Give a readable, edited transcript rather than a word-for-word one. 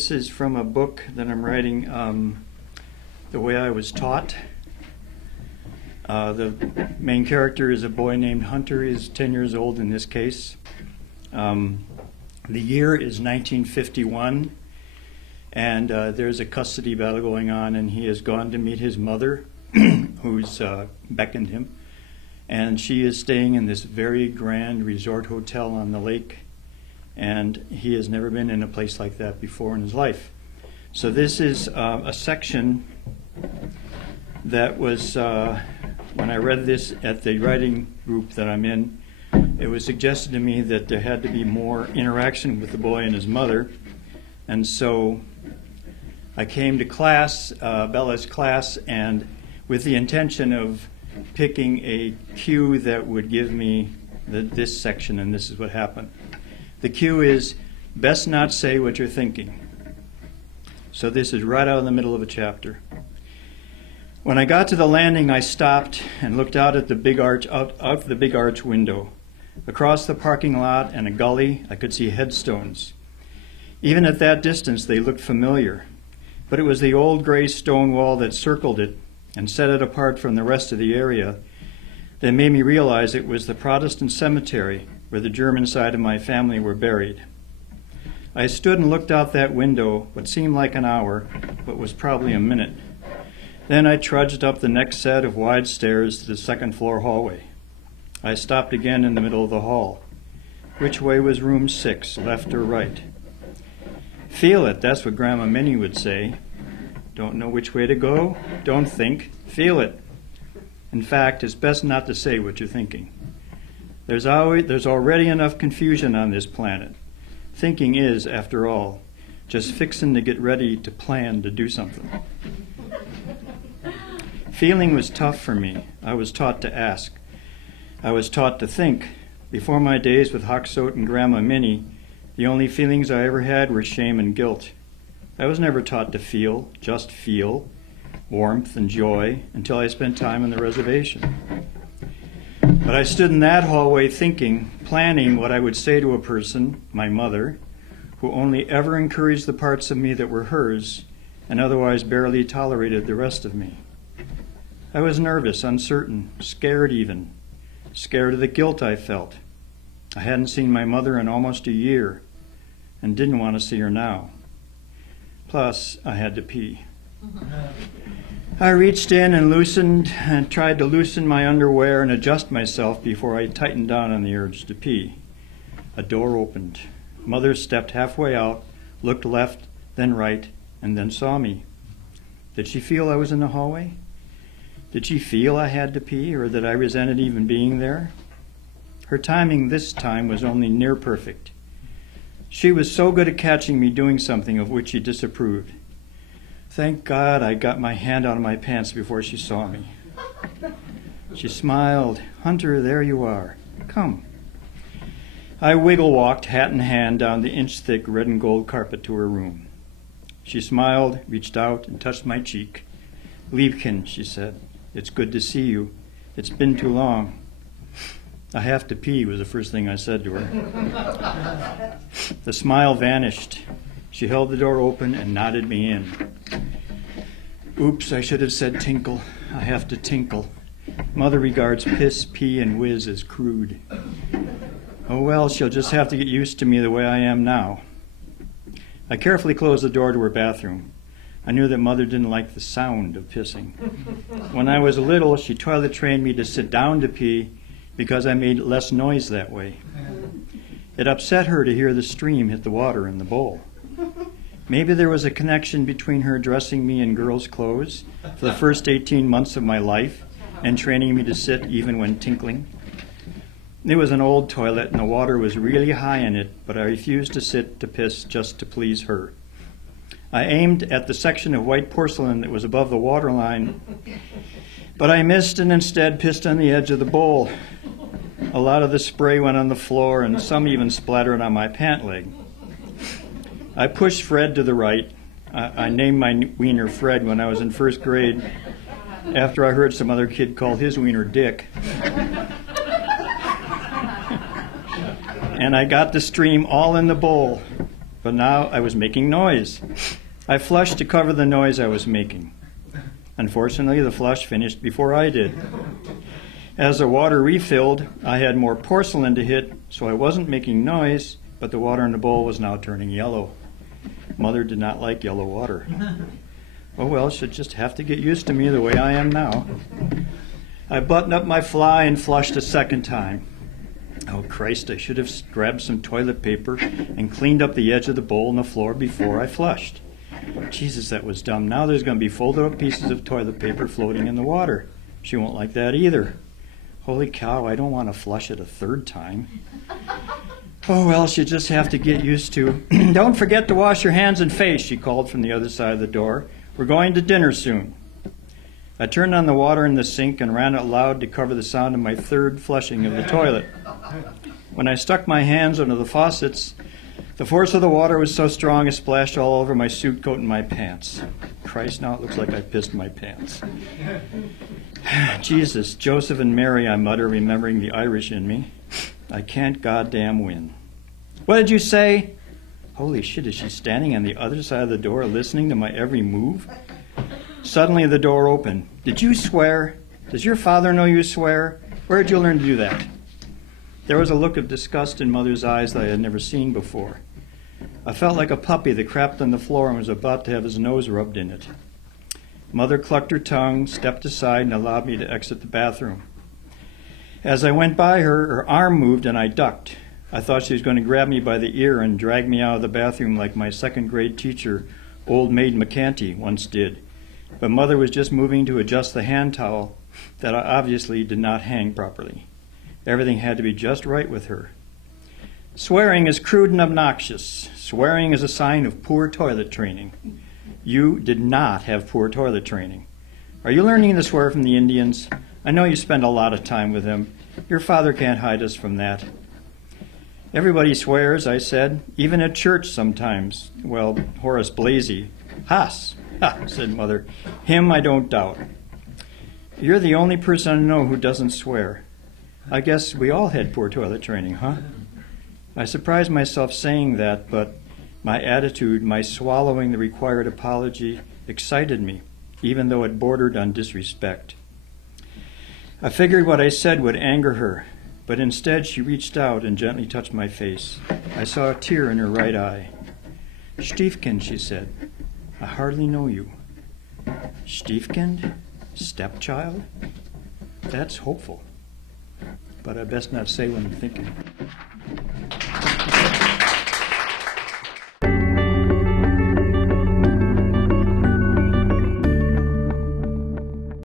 This is from a book that I'm writing, The Way I Was Taught. The main character is a boy named Hunter. He's 10 years old in this case. The year is 1951, and there's a custody battle going on, and he has gone to meet his mother, who's beckoned him, and she is staying in this very grand resort hotel on the lake, and he has never been in a place like that before in his life. So this is a section that was, when I read this at the writing group that I'm in, it was suggested to me that there had to be more interaction with the boy and his mother, and so I came to class, Bella's class, and with the intention of picking a cue that would give me this section, and this is what happened. The cue is, best not say what you're thinking. So this is right out in the middle of a chapter. When I got to the landing, I stopped and looked out at the big arch, out the big arch window. Across the parking lot and a gully, I could see headstones. Even at that distance, they looked familiar. But it was the old gray stone wall that circled it and set it apart from the rest of the area that made me realize it was the Protestant cemetery where the German side of my family were buried. I stood and looked out that window what seemed like an hour, but was probably a minute. Then I trudged up the next set of wide stairs to the second floor hallway. I stopped again in the middle of the hall. Which way was room 6, left or right? Feel it, that's what Grandma Minnie would say. Don't know which way to go? Don't think, feel it. In fact, it's best not to say what you're thinking. There's already enough confusion on this planet. Thinking is, after all, just fixing to get ready to plan to do something. Feeling was tough for me. I was taught to ask. I was taught to think. Before my days with Hoxote and Grandma Minnie, the only feelings I ever had were shame and guilt. I was never taught to feel, just feel, warmth and joy, until I spent time on the reservation. But I stood in that hallway thinking, planning what I would say to a person, my mother, who only ever encouraged the parts of me that were hers, and otherwise barely tolerated the rest of me. I was nervous, uncertain, scared even, scared of the guilt I felt. I hadn't seen my mother in almost a year, and didn't want to see her now. Plus, I had to pee. I reached in and loosened and tried to loosen my underwear and adjust myself before I tightened down on the urge to pee. A door opened. Mother stepped halfway out, looked left, then right, and then saw me. Did she feel I was in the hallway? Did she feel I had to pee, or that I resented even being there? Her timing this time was only near perfect. She was so good at catching me doing something of which she disapproved. Thank God I got my hand out of my pants before she saw me. She smiled. Hunter, there you are. Come. I wiggle-walked, hat in hand, down the inch-thick red and gold carpet to her room. She smiled, reached out, and touched my cheek. Liebchen, she said, it's good to see you. It's been too long. I have to pee was the first thing I said to her. The smile vanished. She held the door open and nodded me in. Oops, I should have said tinkle. I have to tinkle. Mother regards piss, pee, and whiz as crude. Oh well, she'll just have to get used to me the way I am now. I carefully closed the door to her bathroom. I knew that Mother didn't like the sound of pissing. When I was little, she toilet trained me to sit down to pee because I made less noise that way. It upset her to hear the stream hit the water in the bowl. Maybe there was a connection between her dressing me in girls' clothes for the first 18 months of my life and training me to sit even when tinkling. It was an old toilet and the water was really high in it, but I refused to sit to piss just to please her. I aimed at the section of white porcelain that was above the water line, but I missed and instead pissed on the edge of the bowl. A lot of the spray went on the floor and some even splattered on my pant leg. I pushed Fred to the right. I named my wiener Fred when I was in first grade after I heard some other kid call his wiener Dick. And I got the stream all in the bowl. but now I was making noise. I flushed to cover the noise I was making. Unfortunately, the flush finished before I did. As the water refilled, I had more porcelain to hit, so I wasn't making noise, but the water in the bowl was now turning yellow. Mother did not like yellow water. Oh well, she'd just have to get used to me the way I am now. I buttoned up my fly and flushed a second time. Oh Christ, I should have grabbed some toilet paper and cleaned up the edge of the bowl and the floor before I flushed. Jesus, that was dumb. Now there's going to be folded up pieces of toilet paper floating in the water. She won't like that either. Holy cow, I don't want to flush it a third time. Oh, well, she'll just have to get used to. Don't forget to wash your hands and face, she called from the other side of the door. We're going to dinner soon. I turned on the water in the sink and ran it loud to cover the sound of my third flushing of the toilet. When I stuck my hands under the faucets, the force of the water was so strong it splashed all over my suit coat and my pants. Christ, now it looks like I pissed my pants. Jesus, Joseph and Mary, I mutter, remembering the Irish in me. I can't goddamn win. What did you say? Holy shit, is she standing on the other side of the door listening to my every move? Suddenly the door opened. Did you swear? Does your father know you swear? Where did you learn to do that? There was a look of disgust in Mother's eyes that I had never seen before. I felt like a puppy that crapped on the floor and was about to have his nose rubbed in it. Mother clucked her tongue, stepped aside, and allowed me to exit the bathroom. As I went by her, her arm moved and I ducked. I thought she was going to grab me by the ear and drag me out of the bathroom like my second-grade teacher, Old Maid McCanty, once did. But Mother was just moving to adjust the hand towel that obviously did not hang properly. Everything had to be just right with her. Swearing is crude and obnoxious. Swearing is a sign of poor toilet training. You did not have poor toilet training. Are you learning to swear from the Indians? I know you spend a lot of time with them. Your father can't hide us from that. Everybody swears, I said, even at church sometimes. Well, Horace Blasey. Haas, ha, said Mother. Him I don't doubt. You're the only person I know who doesn't swear. I guess we all had poor toilet training, huh? I surprised myself saying that, but my attitude, my swallowing the required apology, excited me, even though it bordered on disrespect. I figured what I said would anger her, but instead she reached out and gently touched my face. I saw a tear in her right eye. Stiefkind, she said, I hardly know you. Stiefkind? Stepchild? That's hopeful. But I best not say what I'm thinking.